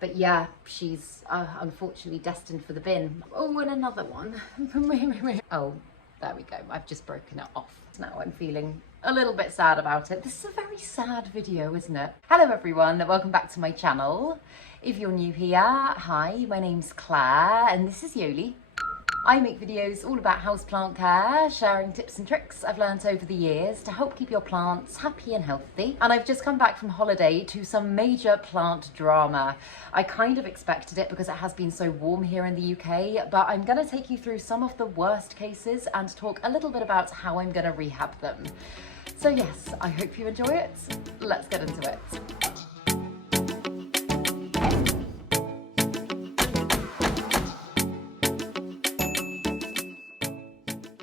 But yeah, she's unfortunately destined for the bin. Oh, and another one. Oh, there we go. I've just broken it off. Now I'm feeling a little bit sad about it. This is a very sad video, isn't it? Hello everyone, welcome back to my channel. If you're new here, hi, my name's Claire and this is Yoli. I make videos all about houseplant care, sharing tips and tricks I've learned over the years to help keep your plants happy and healthy. And I've just come back from holiday to some major plant drama. I kind of expected it because it has been so warm here in the UK, but I'm going to take you through some of the worst cases and talk a little bit about how I'm going to rehab them. So yes, I hope you enjoy it. Let's get into it.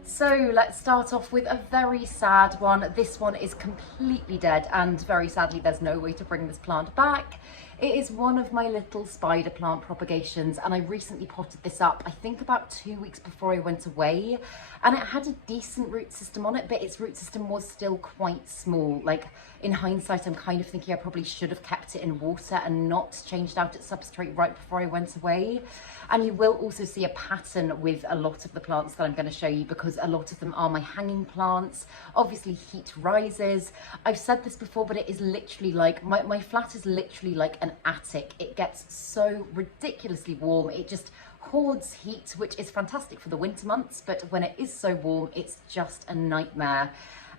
So let's start off with a very sad one. This one is completely dead and very sadly there's no way to bring this plant back. It is one of my little spider plant propagations and I recently potted this up, I think about 2 weeks before I went away, and it had a decent root system on it, but its root system was still quite small. Like in hindsight, I'm kind of thinking I probably should have kept it in water and not changed out its substrate right before I went away. And you will also see a pattern with a lot of the plants that I'm going to show you because a lot of them are my hanging plants. Obviously heat rises. I've said this before, but it is literally like, my flat is literally like an attic. It gets so ridiculously warm. It just hoards heat, which is fantastic for the winter months, but when it is so warm, it's just a nightmare.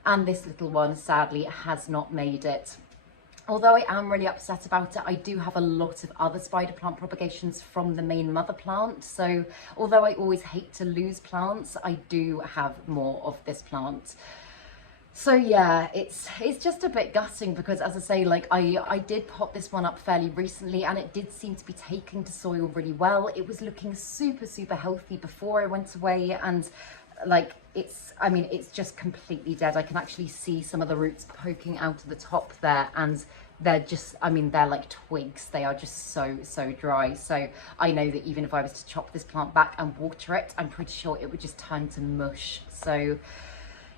And this little one, sadly, has not made it. Although I am really upset about it, I do have a lot of other spider plant propagations from the main mother plant. So although I always hate to lose plants, I do have more of this plant. So yeah, it's just a bit gutting because, as I say, like I did pot this one up fairly recently and it did seem to be taking to soil really well. It was looking super healthy before I went away, and like it's just completely dead. I can actually see some of the roots poking out of the top there, and they're just, they're like twigs. They are just so dry. So I know that even if I was to chop this plant back and water it, I'm pretty sure it would just turn to mush. So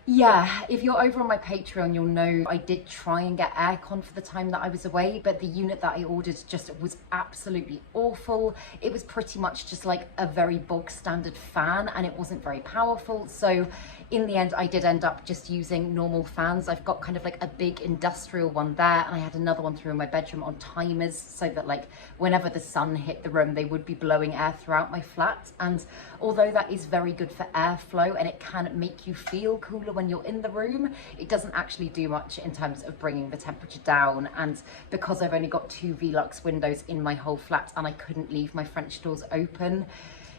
yeah, if you're over on my Patreon, you'll know I did try and get aircon for the time that I was away, but the unit that I ordered just was absolutely awful. It was pretty much just like a very bog standard fan and it wasn't very powerful. So in the end, I did end up just using normal fans. I've got kind of like a big industrial one there, and I had another one through in my bedroom on timers so that like whenever the sun hit the room, they would be blowing air throughout my flat. And although that is very good for airflow and it can make you feel cooler when you're in the room, it doesn't actually do much in terms of bringing the temperature down. And because I've only got 2 Velux windows in my whole flat and I couldn't leave my French doors open,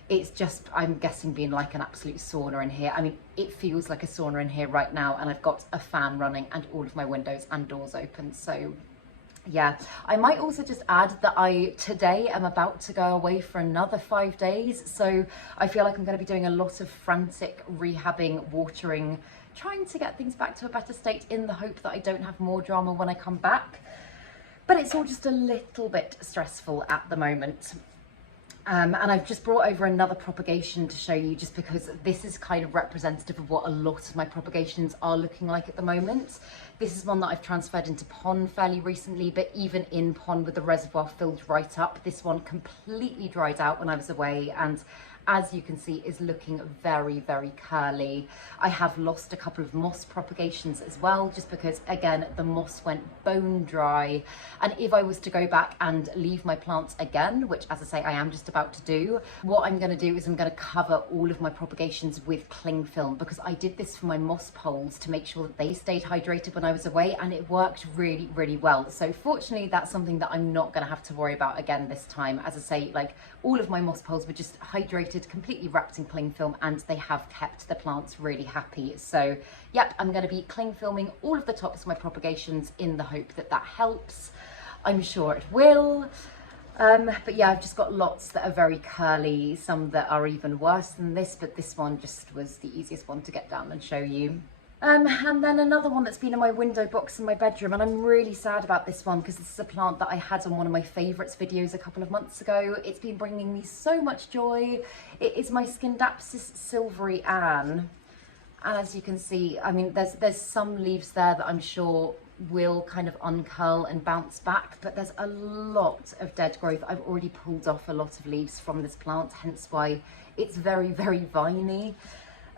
it's just, I'm guessing, being like an absolute sauna in here. I mean, it feels like a sauna in here right now, and I've got a fan running and all of my windows and doors open. So yeah, I might also just add that I today am about to go away for another 5 days. So I feel like I'm going to be doing a lot of frantic rehabbing, watering, trying to get things back to a better state in the hope that I don't have more drama when I come back. But it's all just a little bit stressful at the moment. And I've just brought over another propagation to show you, just because this is kind of representative of what a lot of my propagations are looking like at the moment. This is one that I've transferred into pond fairly recently, but even in pond with the reservoir filled right up, this one completely dried out when I was away, and as you can see is looking very curly. I have lost a couple of moss propagations as well, just because again the moss went bone dry, and if I was to go back and leave my plants again, which as I say I am just about to do, what I'm going to do is I'm going to cover all of my propagations with cling film, because I did this for my moss poles to make sure that they stayed hydrated when I was away, and it worked really well. So fortunately that's something that I'm not going to have to worry about again this time. As I say, like all of my moss poles were just hydrated, completely wrapped in cling film, and they have kept the plants really happy. So yep, I'm going to be cling filming all of the tops of my propagations in the hope that that helps. I'm sure it will. But yeah, I've just got lots that are very curly, some that are even worse than this, but this one just was the easiest one to get down and show you. And then another one that's been in my window box in my bedroom, and I'm really sad about this one because this is a plant that I had on one of my favourites videos a couple of months ago. It's been bringing me so much joy. It is my Scindapsus Silvery Ann, and as you can see, I mean, there's some leaves there that I'm sure will kind of uncurl and bounce back, but there's a lot of dead growth. I've already pulled off a lot of leaves from this plant, hence why it's very, very viney.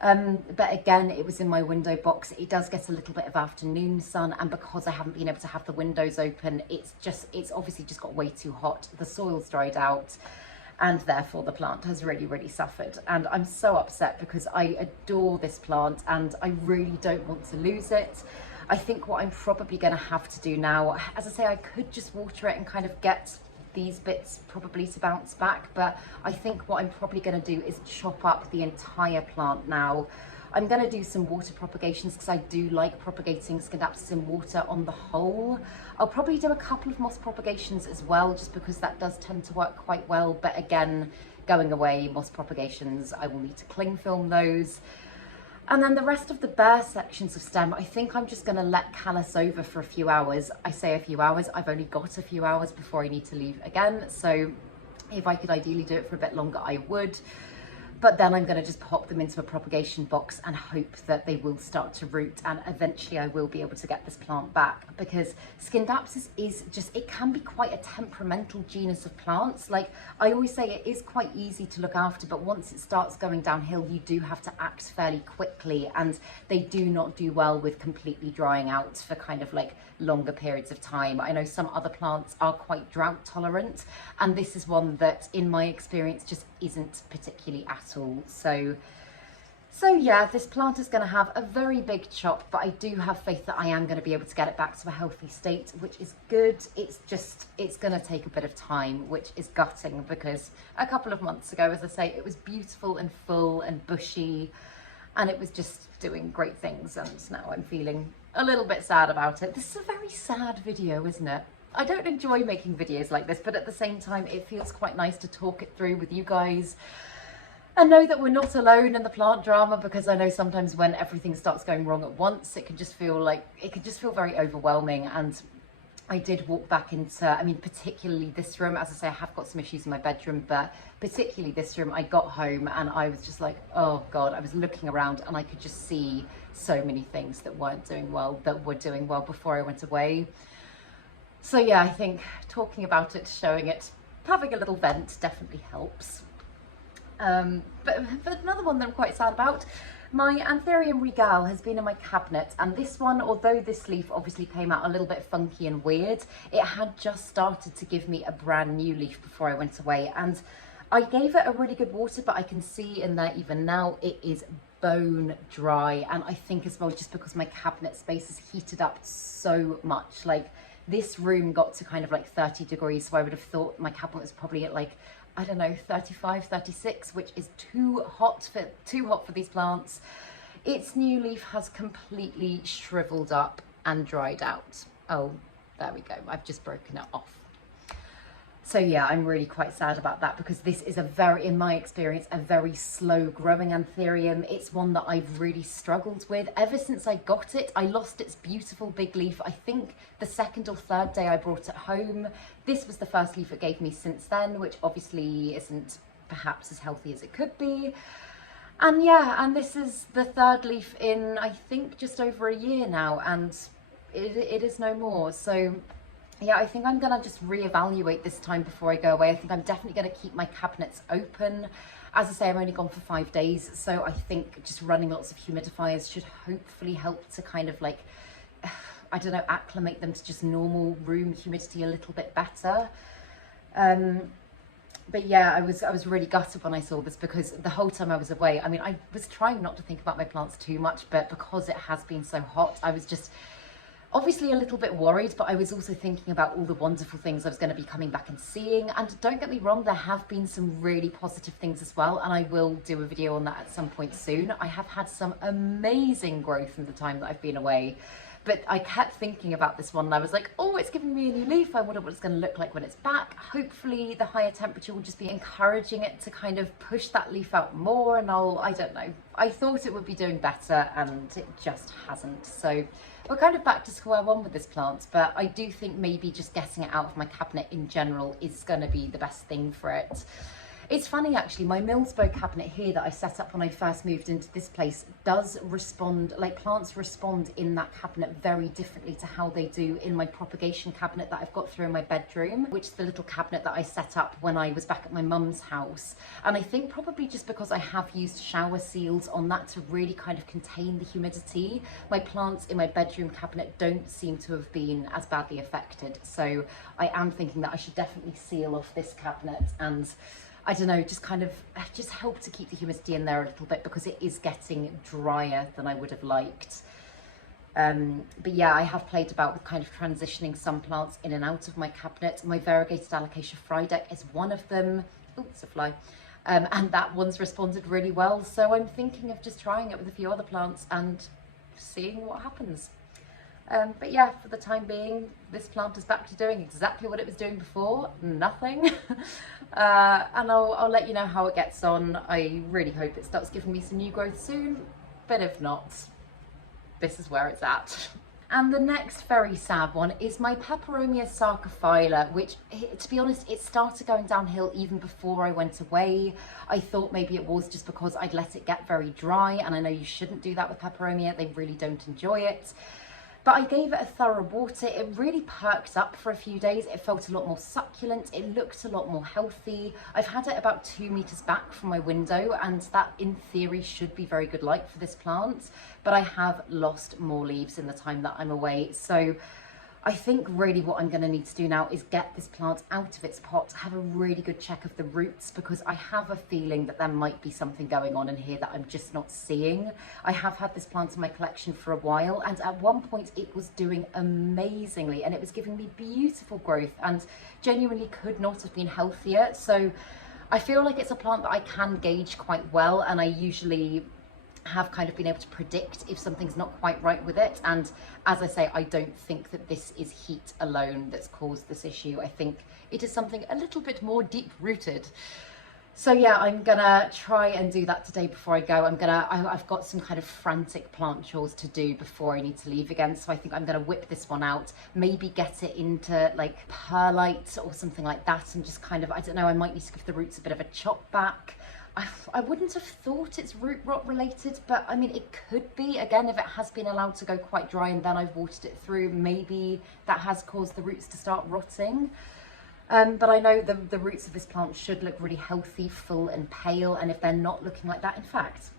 But again, it was in my window box. It does get a little bit of afternoon sun, and because I haven't been able to have the windows open, it's obviously just got way too hot. The soil's dried out, and therefore the plant has really, really suffered. And I'm so upset because I adore this plant and I really don't want to lose it. I think what I'm probably going to have to do now, as I say, I could just water it and kind of get these bits probably to bounce back, but I think what I'm probably going to do is chop up the entire plant now. I'm going to do some water propagations because I do like propagating Scindapsus in water on the whole. I'll probably do a couple of moss propagations as well, just because that does tend to work quite well. But again, going away, moss propagations, I will need to cling film those. And then the rest of the bare sections of stem, I think I'm just going to let callus over for a few hours. I say a few hours, I've only got a few hours before I need to leave again. So if I could ideally do it for a bit longer, I would. But then I'm going to just pop them into a propagation box and hope that they will start to root, and eventually I will be able to get this plant back, because Scindapsus is just, it can be quite a temperamental genus of plants. Like I always say, it is quite easy to look after, but once it starts going downhill, you do have to act fairly quickly, and they do not do well with completely drying out for kind of like longer periods of time. I know some other plants are quite drought tolerant, and this is one that in my experience just isn't particularly at all. So yeah, this plant is going to have a very big chop, but I do have faith that I am going to be able to get it back to a healthy state, which is good. It's going to take a bit of time, which is gutting, because a couple of months ago, as I say, it was beautiful and full and bushy, and it was just doing great things, and now I'm feeling a little bit sad about it. This is a very sad video, isn't it? I don't enjoy making videos like this, but at the same time, it feels quite nice to talk it through with you guys and know that we're not alone in the plant drama, because I know sometimes when everything starts going wrong at once, it can just feel very overwhelming. And I did walk back into, I mean, particularly this room. As I say, I have got some issues in my bedroom, but particularly this room, I got home and I was just like, oh God, I was looking around and I could just see so many things that weren't doing well, that were doing well before I went away. So yeah, I think talking about it, showing it, having a little vent definitely helps. But another one that I'm quite sad about, my Anthurium regale has been in my cabinet, and this one, although this leaf obviously came out a little bit funky and weird, it had just started to give me a brand new leaf before I went away, and I gave it a really good water, but I can see in there even now it is bone dry. And I think as well, just because my cabinet space is heated up so much, like this room got to kind of like 30 degrees, so I would have thought my cabinet was probably at like, I don't know, 35, 36, which is too hot for these plants. Its new leaf has completely shriveled up and dried out. Oh, there we go. I've just broken it off. So yeah, I'm really quite sad about that, because this is in my experience, a very slow growing Anthurium. It's one that I've really struggled with. Ever since I got it, I lost its beautiful big leaf, I think the second or third day I brought it home. This was the first leaf it gave me since then, which obviously isn't perhaps as healthy as it could be. And yeah, and this is the third leaf in, I think, just over a year now, and it is no more. So yeah, I think I'm gonna just reevaluate this time before I go away. I think I'm definitely gonna keep my cabinets open. As I say, I'm only gone for 5 days, so I think just running lots of humidifiers should hopefully help to kind of like, I don't know, acclimate them to just normal room humidity a little bit better. But yeah, I was really gutted when I saw this, because the whole time I was away, I mean, I was trying not to think about my plants too much, but because it has been so hot, I was just obviously a little bit worried, but I was also thinking about all the wonderful things I was going to be coming back and seeing. And don't get me wrong, there have been some really positive things as well, and I will do a video on that at some point soon. I have had some amazing growth in the time that I've been away, but I kept thinking about this one and I was like, oh, it's giving me a new leaf. I wonder what it's going to look like when it's back. Hopefully the higher temperature will just be encouraging it to kind of push that leaf out more, and I don't know. I thought it would be doing better and it just hasn't. So we're kind of back to square one with this plant, but I do think maybe just getting it out of my cabinet in general is going to be the best thing for it. It's funny actually, my Millsbo cabinet here that I set up when I first moved into this place does respond, like plants respond in that cabinet very differently to how they do in my propagation cabinet that I've got through in my bedroom, which is the little cabinet that I set up when I was back at my mum's house. And I think probably just because I have used shower seals on that to really kind of contain the humidity, my plants in my bedroom cabinet don't seem to have been as badly affected. So I am thinking that I should definitely seal off this cabinet and I don't know, just help to keep the humidity in there a little bit because it is getting drier than I would have liked. But yeah, I have played about with kind of transitioning some plants in and out of my cabinet. My variegated alocasia Frydek is one of them. Oh, it's a fly. And that one's responded really well. So I'm thinking of just trying it with a few other plants and seeing what happens. But yeah, for the time being, this plant is back to doing exactly what it was doing before, nothing. And I'll let you know how it gets on. I really hope it starts giving me some new growth soon, but if not, this is where it's at. And the next very sad one is my Peperomia sarcophylla, which, to be honest, it started going downhill even before I went away. I thought maybe it was just because I'd let it get very dry, and I know you shouldn't do that with Peperomia, they really don't enjoy it. But I gave it a thorough water. It really perked up for a few days. It felt a lot more succulent. It looked a lot more healthy. I've had it about 2 meters back from my window, and that in theory should be very good light for this plant. But I have lost more leaves in the time that I'm away. So I think really what I'm going to need to do now is get this plant out of its pot, have a really good check of the roots, because I have a feeling that there might be something going on in here that I'm just not seeing. I have had this plant in my collection for a while, and at one point it was doing amazingly and it was giving me beautiful growth and genuinely could not have been healthier. So I feel like it's a plant that I can gauge quite well, and I usually have kind of been able to predict if something's not quite right with it. And as I say, I don't think that this is heat alone that's caused this issue. I think it is something a little bit more deep rooted. So yeah, I'm gonna try and do that today before I go. I've got some kind of frantic plant chores to do before I need to leave again. So I think I'm gonna whip this one out, maybe get it into like perlite or something like that, and just kind of, I don't know, I might need to give the roots a bit of a chop back. I wouldn't have thought it's root rot related, but I mean, it could be. Again, if it has been allowed to go quite dry and then I've watered it through, maybe that has caused the roots to start rotting. But I know the roots of this plant should look really healthy, full and pale. And if they're not looking like that, in fact,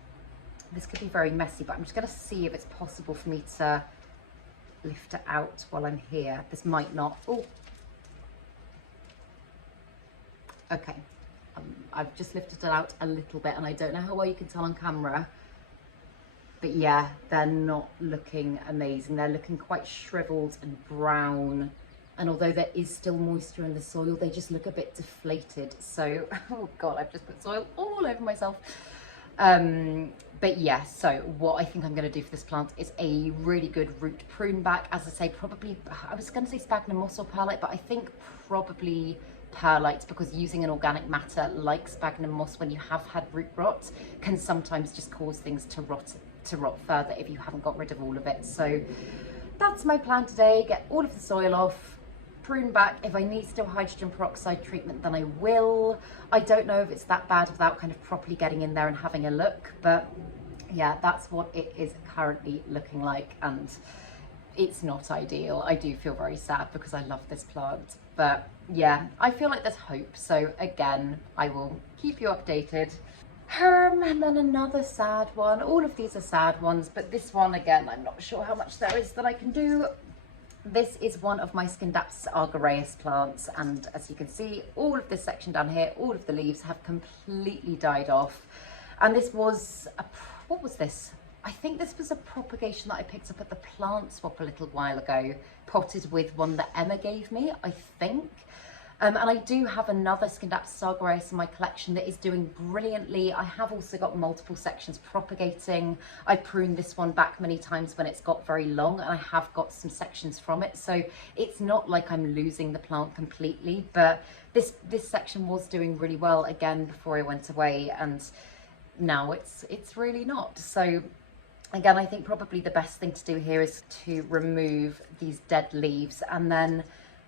this could be very messy, but I'm just gonna see if it's possible for me to lift it out while I'm here. This might not, oh. Okay. I've just lifted it out a little bit, and I don't know how well you can tell on camera, but yeah, they're not looking amazing. They're looking quite shriveled and brown, and although there is still moisture in the soil, they just look a bit deflated. So, oh God, I've just put soil all over myself. But yeah, so what I think I'm going to do for this plant is a really good root prune back. As I say, probably, I was going to say sphagnum moss or perlite, but I think probably perlite, because using an organic matter like sphagnum moss when you have had root rot can sometimes just cause things to rot further if you haven't got rid of all of it. So that's my plan today: get all of the soil off, prune back. If I need still hydrogen peroxide treatment, then I will. I don't know if it's that bad without kind of properly getting in there and having a look, but yeah, that's what it is currently looking like, and it's not ideal. I do feel very sad because I love this plant, but yeah, I feel like there's hope. So again, I will keep you updated. And then another sad one. All of these are sad ones, but this one, again, I'm not sure how much there is that I can do. This is one of my Scindapsus argyraeus plants, and as you can see, all of this section down here, all of the leaves have completely died off. And this was what was this? I think this was a propagation that I picked up at the plant swap a little while ago, potted with one that Emma gave me, I think. And I do have another Scindapsus argyraeus in my collection that is doing brilliantly. I have also got multiple sections propagating. I pruned this one back many times when it's got very long, and I have got some sections from it. So it's not like I'm losing the plant completely, but this section was doing really well again before I went away, and now it's really not. So again, I think probably the best thing to do here is to remove these dead leaves and then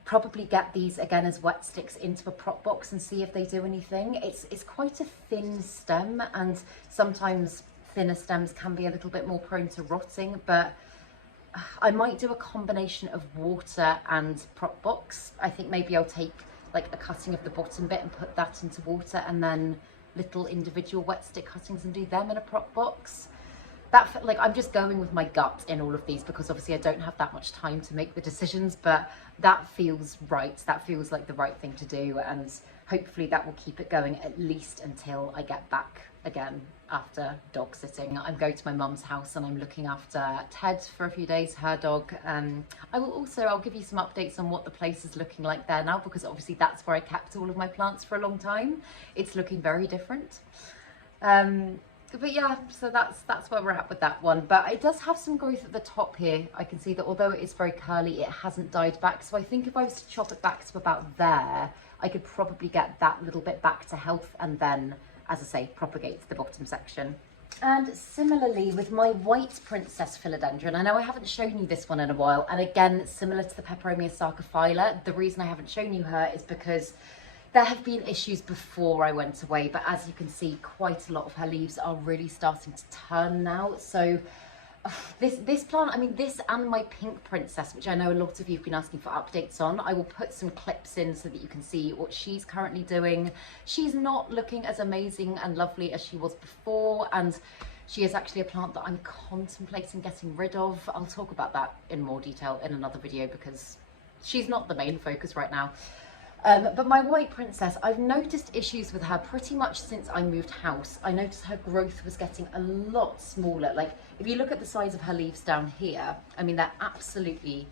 Probably get these again as wet sticks into a prop box and see if they do anything. It's quite a thin stem, and sometimes thinner stems can be a little bit more prone to rotting, but I might do a combination of water and prop box. I think maybe I'll take like a cutting of the bottom bit and put that into water, and then little individual wet stick cuttings and do them in a prop box. That, like, I'm just going with my gut in all of these because obviously I don't have that much time to make the decisions, but that feels right. That feels like the right thing to do, and hopefully that will keep it going at least until I get back again after dog sitting. I'm going to my mum's house and I'm looking after Ted for a few days, her dog. I'll give you some updates on what the place is looking like there now, because obviously that's where I kept all of my plants for a long time. It's looking very different. But yeah, so that's where we're at with that one. But it does have some growth at the top here. I can see that although it is very curly, it hasn't died back. So I think if I was to chop it back to about there, I could probably get that little bit back to health and then, as I say, propagate to the bottom section. And similarly with my white princess philodendron, I know I haven't shown you this one in a while. And again, similar to the Peperomia sarcophylla, the reason I haven't shown you her is because there have been issues before I went away, but as you can see, quite a lot of her leaves are really starting to turn now. So this plant, I mean, this and my pink princess, which I know a lot of you have been asking for updates on, I will put some clips in so that you can see what she's currently doing. She's not looking as amazing and lovely as she was before, and she is actually a plant that I'm contemplating getting rid of. I'll talk about that in more detail in another video because she's not the main focus right now. But my white princess, I've noticed issues with her pretty much since I moved house. I noticed her growth was getting a lot smaller. Like, if you look at the size of her leaves down here, I mean, they're absolutely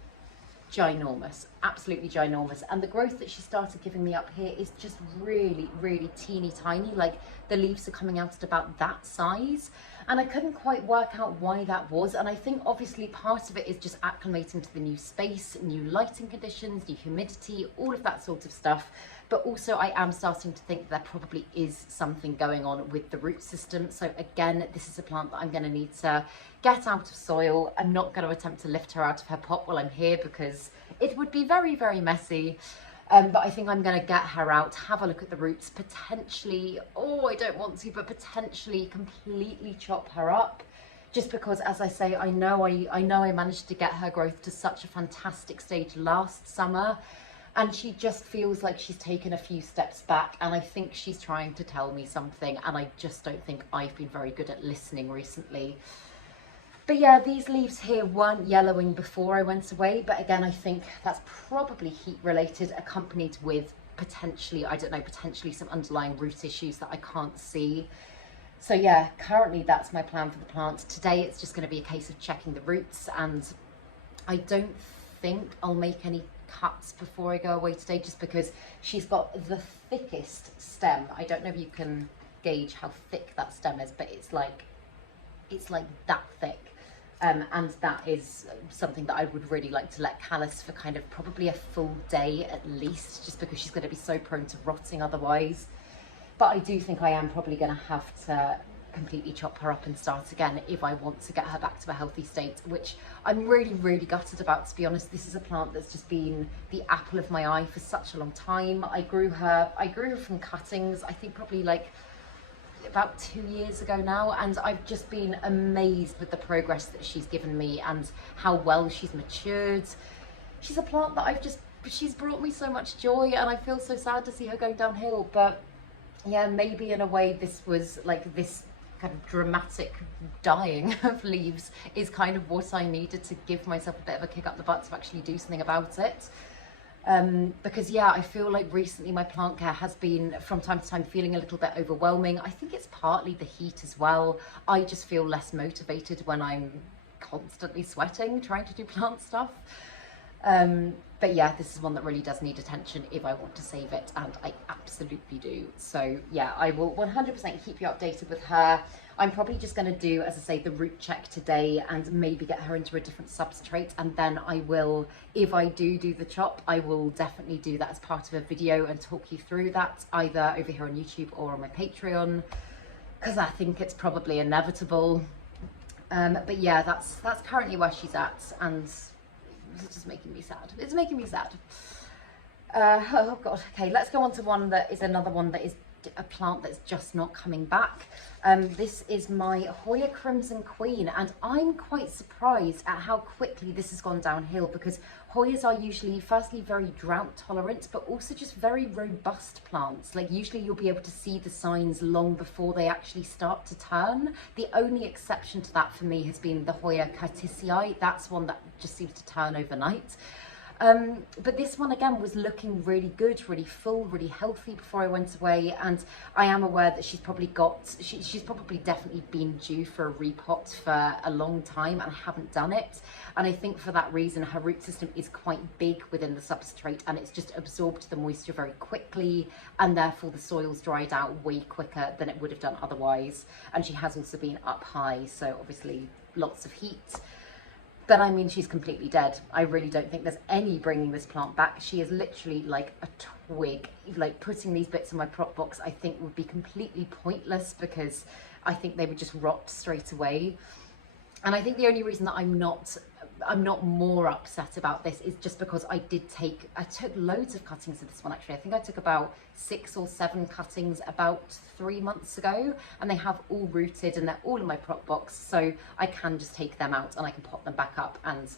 ginormous, absolutely ginormous. And the growth that she started giving me up here is just really, really teeny tiny. Like, the leaves are coming out at about that size. And I couldn't quite work out why that was. And I think obviously part of it is just acclimating to the new space, new lighting conditions, new humidity, all of that sort of stuff. But also I am starting to think there probably is something going on with the root system. So again, this is a plant that I'm going to need to get out of soil. I'm not going to attempt to lift her out of her pot while I'm here because it would be very, very messy. But I think I'm going to get her out, have a look at the roots, potentially, oh, I don't want to, but potentially completely chop her up. Just because, as I say, I know I managed to get her growth to such a fantastic stage last summer, and she just feels like she's taken a few steps back, and I think she's trying to tell me something, and I just don't think I've been very good at listening recently. But yeah, these leaves here weren't yellowing before I went away, but again, I think that's probably heat related, accompanied with potentially, I don't know, potentially some underlying root issues that I can't see. So yeah, currently that's my plan for the plant. Today it's just going to be a case of checking the roots, and I don't think I'll make any cuts before I go away today, just because she's got the thickest stem. I don't know if you can gauge how thick that stem is, but it's like that thick. And that is something that I would really like to let callus for kind of probably a full day at least, just because she's going to be so prone to rotting otherwise. But I do think I am probably going to have to completely chop her up and start again if I want to get her back to a healthy state, which I'm really, really gutted about, to be honest. This is a plant that's just been the apple of my eye for such a long time. I grew her from cuttings, I think probably like about 2 years ago now, and I've just been amazed with the progress that she's given me and how well she's matured. She's a plant that she's brought me so much joy, and I feel so sad to see her going downhill. But yeah, maybe in a way this was like this kind of dramatic dying of leaves is kind of what I needed to give myself a bit of a kick up the butt to actually do something about it. Because yeah, I feel like recently my plant care has been from time to time feeling a little bit overwhelming. I think it's partly the heat as well. I just feel less motivated when I'm constantly sweating trying to do plant stuff. But yeah, this is one that really does need attention if I want to save it, and I absolutely do. So yeah, I will 100% keep you updated with her. I'm probably just going to do, as I say, the root check today and maybe get her into a different substrate, and then I will, if I do the chop, I will definitely do that as part of a video and talk you through that either over here on YouTube or on my Patreon, because I think it's probably inevitable. But yeah, that's currently where she's at, and it's just making me sad. It's making me sad. Oh God, okay, let's go on to one that is another one that is a plant that's just not coming back. This is my Hoya Crimson Queen, and I'm quite surprised at how quickly this has gone downhill, because Hoyas are usually firstly very drought tolerant, but also just very robust plants. Like usually you'll be able to see the signs long before they actually start to turn. The only exception to that for me has been the Hoya Curtisii. That's one that just seems to turn overnight. But this one again was looking really good, really full, really healthy before I went away, and I am aware that she's probably definitely been due for a repot for a long time, and I haven't done it. And I think for that reason her root system is quite big within the substrate, and it's just absorbed the moisture very quickly, and therefore the soil's dried out way quicker than it would have done otherwise. And she has also been up high, so obviously lots of heat. But I mean, she's completely dead. I really don't think there's any bringing this plant back. She is literally like a twig. Like putting these bits in my prop box, I think would be completely pointless, because I think they would just rot straight away. And I think the only reason that I'm not more upset about this is just because I took loads of cuttings of this one actually. I think I took about 6 or 7 cuttings about 3 months ago, and they have all rooted and they're all in my prop box, so I can just take them out and I can pop them back up, and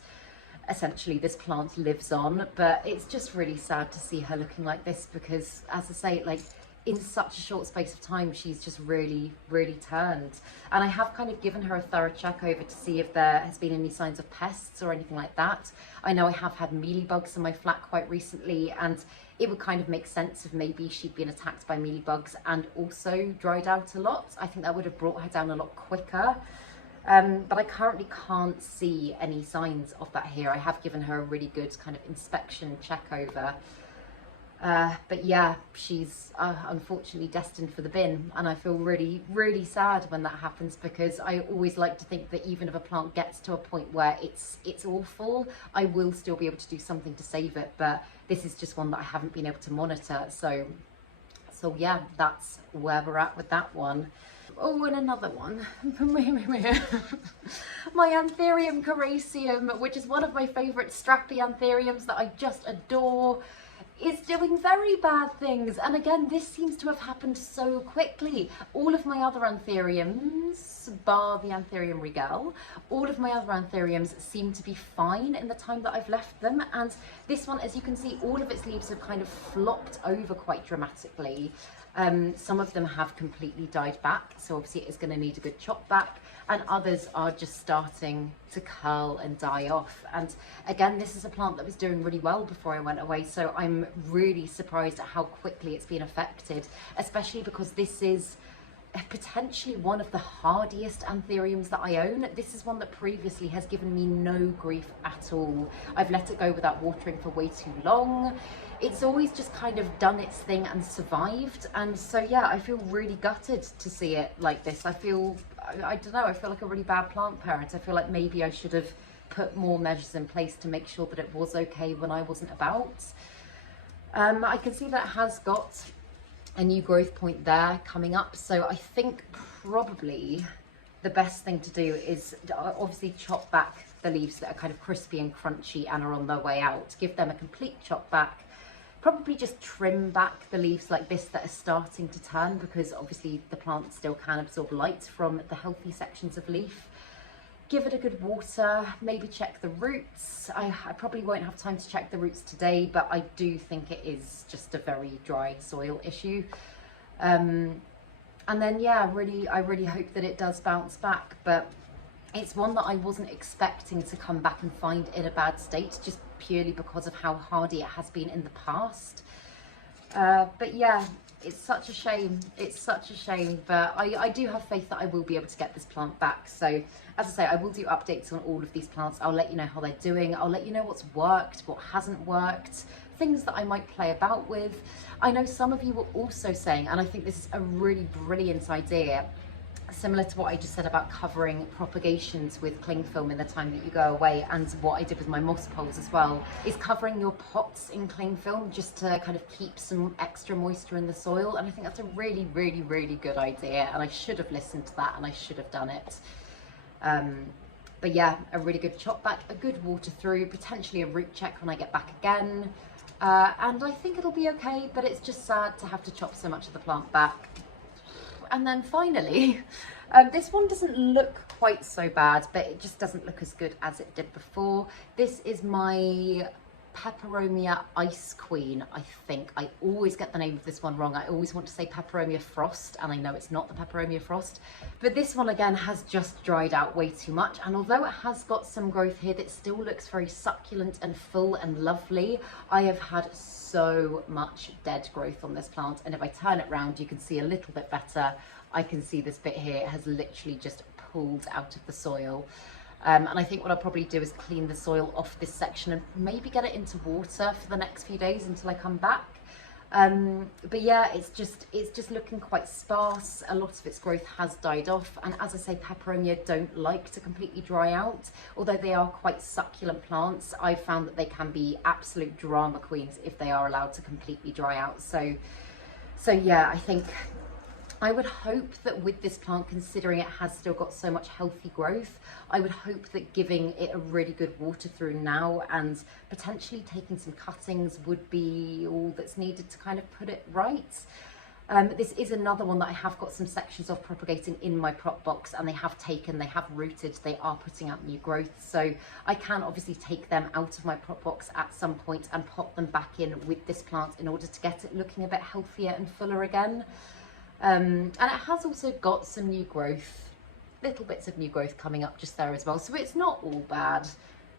essentially this plant lives on. But it's just really sad to see her looking like this, because as I say, like in such a short space of time, she's just really, really turned. And I have kind of given her a thorough check over to see if there has been any signs of pests or anything like that. I know I have had mealybugs in my flat quite recently, and it would kind of make sense if maybe she'd been attacked by mealybugs and also dried out a lot. I think that would have brought her down a lot quicker. But I currently can't see any signs of that here. I have given her a really good kind of inspection check over. But yeah, she's unfortunately destined for the bin, and I feel really, really sad when that happens, because I always like to think that even if a plant gets to a point where it's awful, I will still be able to do something to save it. But this is just one that I haven't been able to monitor. So yeah, that's where we're at with that one. Oh, and another one, my Anthurium caraceum, which is one of my favourite strappy anthuriums that I just adore, is doing very bad things. And again, this seems to have happened so quickly. All of my other anthuriums, bar the Anthurium regale, all of my other anthuriums seem to be fine in the time that I've left them. And this one, as you can see, all of its leaves have kind of flopped over quite dramatically. Some of them have completely died back, so obviously it is going to need a good chop back, and others are just starting to curl and die off. And again, this is a plant that was doing really well before I went away, so I'm really surprised at how quickly it's been affected, especially because this is potentially one of the hardiest anthuriums that I own. This is one that previously has given me no grief at all. I've let it go without watering for way too long. It's always just kind of done its thing and survived. And so yeah, I feel really gutted to see it like this. I don't know, I feel like a really bad plant parent. I feel like maybe I should have put more measures in place to make sure that it was okay when I wasn't about. I can see that it has got a new growth point there coming up, so I think probably the best thing to do is obviously chop back the leaves that are kind of crispy and crunchy and are on their way out. Give them a complete chop back. Probably just trim back the leaves like this that are starting to turn, because obviously the plant still can absorb light from the healthy sections of leaf. Give it a good water, maybe check the roots. I probably won't have time to check the roots today, but I do think it is just a very dry soil issue. And then yeah, I really hope that it does bounce back, but it's one that I wasn't expecting to come back and find in a bad state, just purely because of how hardy it has been in the past. But yeah, it's such a shame. It's such a shame, but I do have faith that I will be able to get this plant back. So as I say, I will do updates on all of these plants. I'll let you know how they're doing. I'll let you know what's worked, what hasn't worked, things that I might play about with. I know some of you were also saying, and I think this is a really brilliant idea, similar to what I just said about covering propagations with cling film in the time that you go away, and what I did with my moss poles as well, is covering your pots in cling film just to kind of keep some extra moisture in the soil. And I think that's a really, really, really good idea, and I should have listened to that and I should have done it. But yeah, a really good chop back, a good water through, potentially a root check when I get back again. and I think it'll be okay, but it's just sad to have to chop so much of the plant back. And then finally, this one doesn't look quite so bad, but it just doesn't look as good as it did before. This is my Peperomia Ice Queen, I think. I always get the name of this one wrong. I always want to say Peperomia Frost, and I know it's not the Peperomia Frost. But this one again has just dried out way too much, and although it has got some growth here that still looks very succulent and full and lovely, I have had so much dead growth on this plant, and if I turn it round you can see a little bit better. I can see this bit here, it has literally just pulled out of the soil. And I think what I'll probably do is clean the soil off this section and maybe get it into water for the next few days until I come back. But yeah, it's just looking quite sparse. A lot of its growth has died off, and as I say, Peperomia don't like to completely dry out. Although they are quite succulent plants, I've found that they can be absolute drama queens if they are allowed to completely dry out. So yeah, I think I would hope that with this plant, considering it has still got so much healthy growth, I would hope that giving it a really good water through now and potentially taking some cuttings would be all that's needed to kind of put it right. This is another one that I have got some sections of propagating in my prop box, and they have rooted, they are putting out new growth. So I can obviously take them out of my prop box at some point and pop them back in with this plant in order to get it looking a bit healthier and fuller again. And it has also got some new growth, little bits of new growth coming up just there as well, so it's not all bad.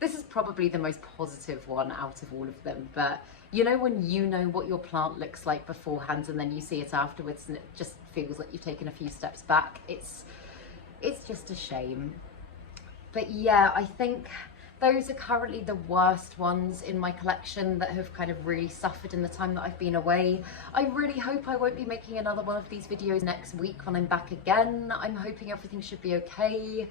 This is probably the most positive one out of all of them, but you know when you know what your plant looks like beforehand and then you see it afterwards and it just feels like you've taken a few steps back, it's just a shame. But yeah, I think those are currently the worst ones in my collection that have kind of really suffered in the time that I've been away. I really hope I won't be making another one of these videos next week when I'm back again. I'm hoping everything should be okay.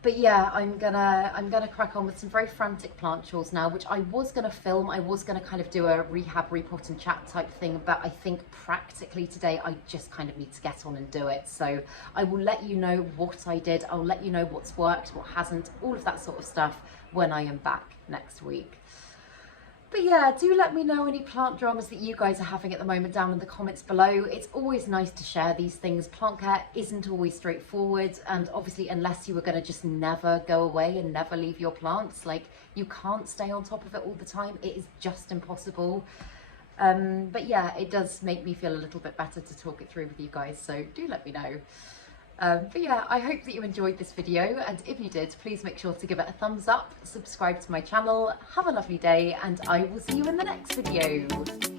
But yeah, I'm gonna crack on with some very frantic plant chores now, which I was gonna film. I was gonna kind of do a rehab, repot and chat type thing, but I think practically today I just kind of need to get on and do it. So I will let you know what I did. I'll let you know what's worked, what hasn't, all of that sort of stuff when I am back next week. But yeah, do let me know any plant dramas that you guys are having at the moment down in the comments below. It's always nice to share these things. Plant care isn't always straightforward, and obviously unless you were going to just never go away and never leave your plants, like you can't stay on top of it all the time. It is just impossible. But yeah, it does make me feel a little bit better to talk it through with you guys, so do let me know. But yeah, I hope that you enjoyed this video, and if you did, please make sure to give it a thumbs up, subscribe to my channel, have a lovely day, and I will see you in the next video.